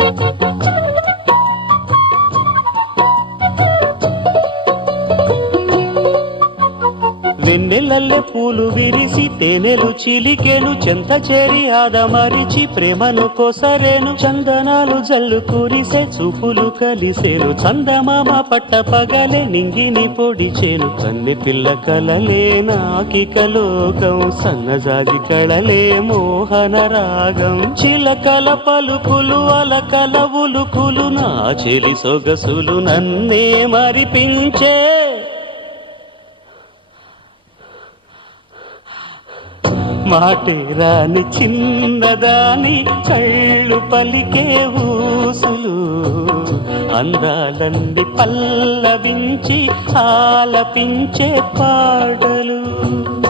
వెన్నెలల్లె పూలు విరిసి తేనెలు చిలికెను చెంత చేరి ఆదమరిచి ప్రేమను కొసరేను చందనాలు జల్లు కురిసే చూపులు కలిసేను చందమామ పట్ట పగలే నింగిని పొడిచేను కన్నె పిల్ల కలలే నాకిక లోకం సన్నజాజి కళలే మోహన రాగం చిలకల పలుకులు అలకల ఉలుకులు నా చెలి సొగసులు నన్నే మరిపించే మాటే రాని చిన్నదాని కళ్ళు పలికే ఊసులు అందాలన్నీ పల్లవించి ఆలపించే పాటలు